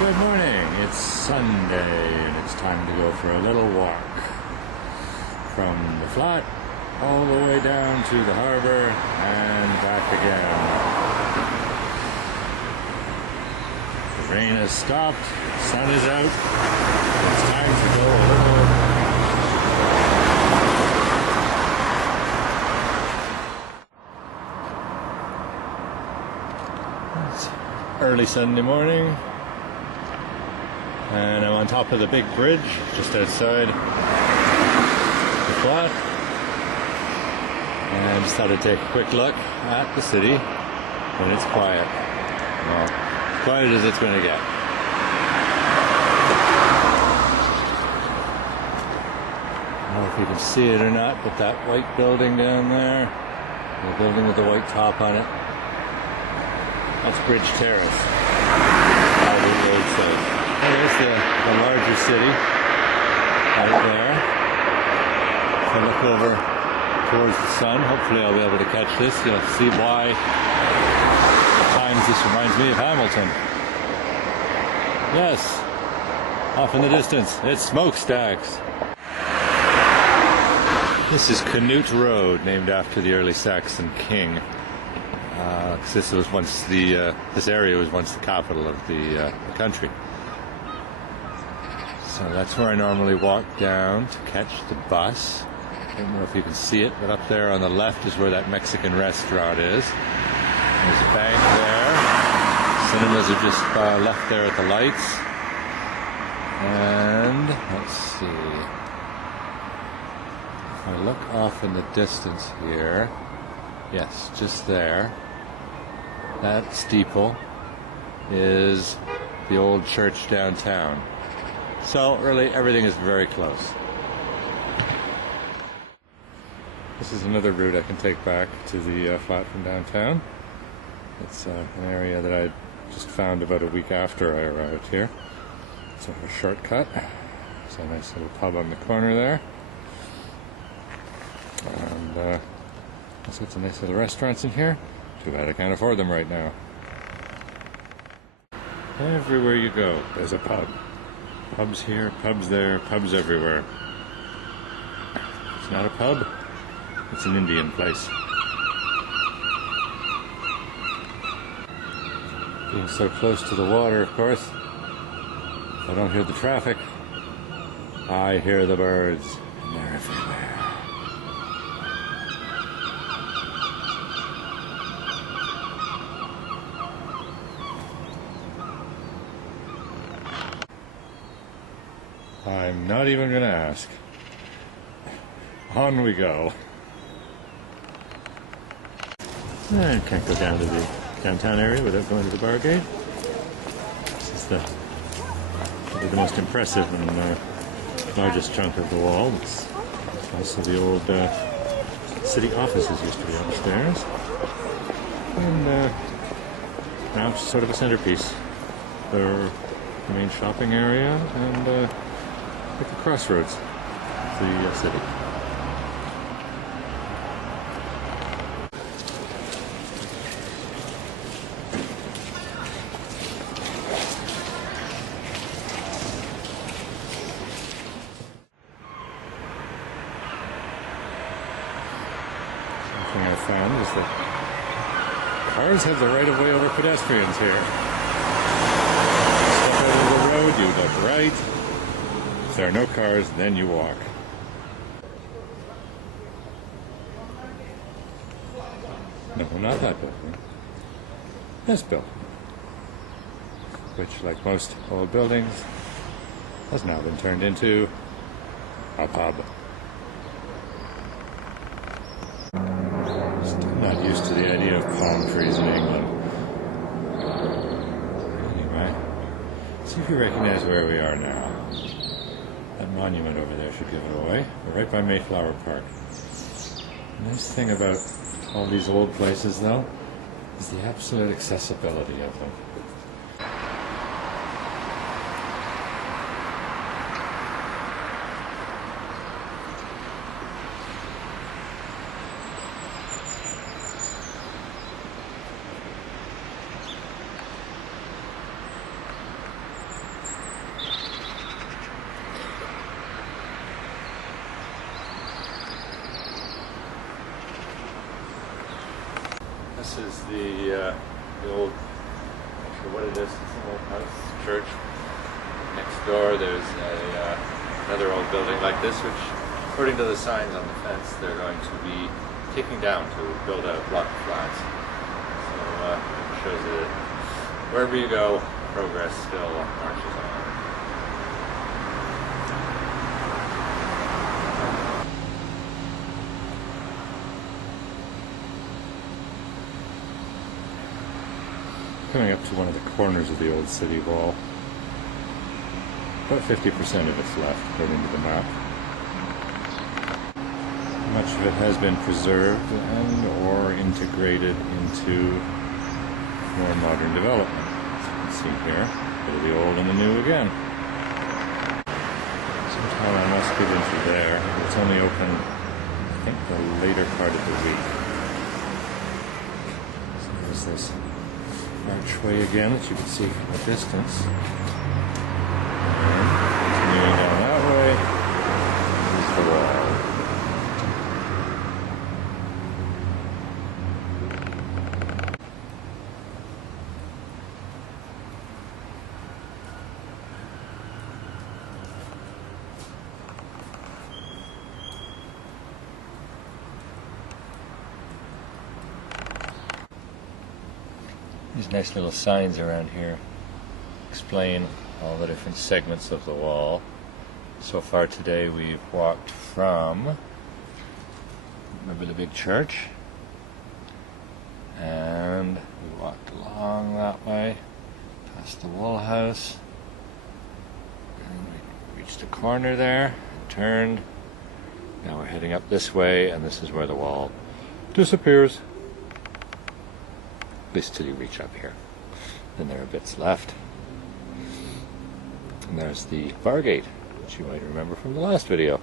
Good morning. It's Sunday and it's time to go for a little walk from the flat all the way down to the harbor and back again. The rain has stopped, the sun is out, it's time to go a little. It's early Sunday morning. And I'm on top of the big bridge just outside the flat. And I just thought I'd take a quick look at the city. And it's quiet. Well, quiet as it's going to get. I don't know if you can see it or not, but that white building down there, the building with the white top on it, that's Bridge Terrace. There's the larger city right there. If I look over towards the sun, hopefully I'll be able to catch this. You'll see why at times this reminds me of Hamilton. Yes, off in the distance, it's smokestacks. This is Canute Road, named after the early Saxon king. This was once this area was once the capital of the country. So that's where I normally walk down to catch the bus. I don't know if you can see it, but up there on the left is where that Mexican restaurant is. There's a bank there. Cinemas are just left there at the lights. And let's see. If I look off in the distance here, yes, just there, that steeple is the old church downtown. So really everything is very close. This is another route I can take back to the flat from downtown. It's an area that I just found about a week after I arrived here. It's a shortcut. It's a nice little pub on the corner there. And also it's a nice little restaurants in here. Too bad I can't afford them right now. Everywhere you go, there's a pub. Pubs here, pubs there, pubs everywhere. It's not a pub, it's an Indian place. Being so close to the water, of course, I don't hear the traffic. I hear the birds, and they're everywhere. I'm not even going to ask. On we go. I can't go down to the downtown area without going to the bar gate. This is probably the most impressive and largest chunk of the wall. It's also the old city offices used to be upstairs. And now it's sort of a centerpiece. The main shopping area and at the crossroads of the city. Something I found is that cars have the right of way over pedestrians here. Step out of the road, you look right. If there are no cars, then you walk. No, not that building. This building, which, like most old buildings, has now been turned into a pub. Still not used to the idea of palm trees in England. Anyway, see if you recognize where we are now. That monument over there should give it away. We're right by Mayflower Park. The nice thing about all these old places, though, is the absolute accessibility of them. This is the old, I'm not sure what it is, it's an old house, church. Next door there's another old building like this, which according to the signs on the fence they're going to be taking down to build a block of flats. So it shows that wherever you go, progress still marches on. Coming up to one of the corners of the old city wall. About 50% of it's left, according to the map. Much of it has been preserved and or integrated into more modern development. As you can see here, a bit of the old and the new again. Somehow I must get into there. It's only open, I think, the later part of the week. So there's this archway again that you can see from a distance. And continuing down that way is the wall. These nice little signs around here explain all the different segments of the wall. So far today we've walked from, remember the big church? And we walked along that way, past the wall house, and we reached a corner there, turned. Now we're heading up this way, and this is where the wall disappears. At least till you reach up here. Then there are bits left. And there's the bar gate, which you might remember from the last video.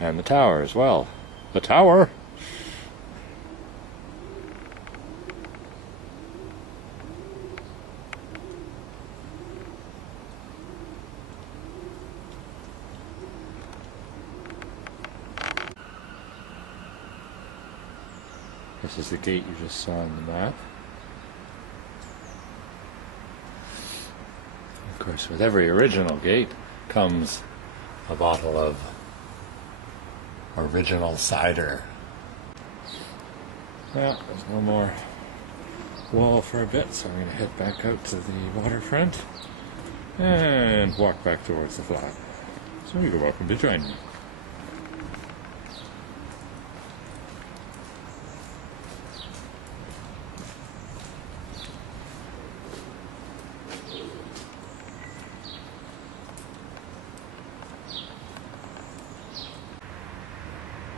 And the tower as well. The tower! This is the gate you just saw on the map. Of course, with every original gate comes a bottle of original cider. Well, there's no more wall for a bit, so I'm going to head back out to the waterfront and walk back towards the flat. So you're welcome to join me.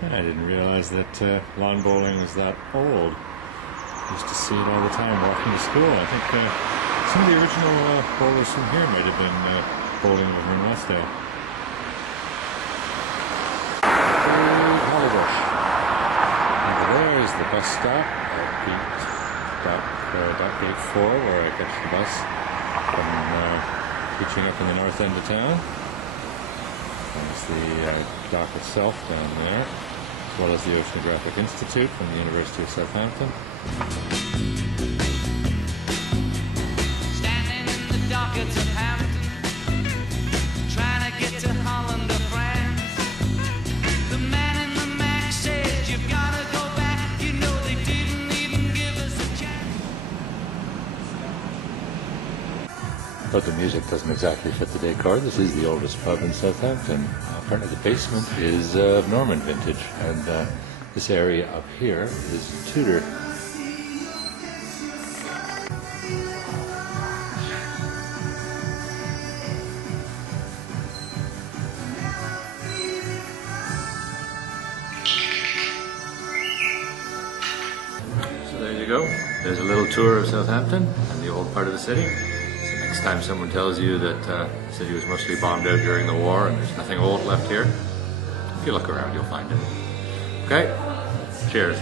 I didn't realize that lawn bowling was that old. I used to see it all the time walking to school. I think some of the original bowlers from here might have been bowling over in Westdale. Hollybush. And there's the bus stop at dock gate 4, where I catch the bus from teaching up in the north end of town. There's the dock itself down there, as well as the Oceanographic Institute from the University of Southampton. Standing in the dock at Southampton, trying to get to Holland or France. The man in the Mac said, "You've got to go back." You know they didn't even give us a chance. But the music doesn't exactly fit the decor. This is the oldest pub in Southampton. Apparently the basement is Norman vintage, and this area up here is Tudor. So there you go. There's a little tour of Southampton and the old part of the city. Next time someone tells you that the city was mostly bombed out during the war and there's nothing old left here, if you look around you'll find it. Okay? Cheers.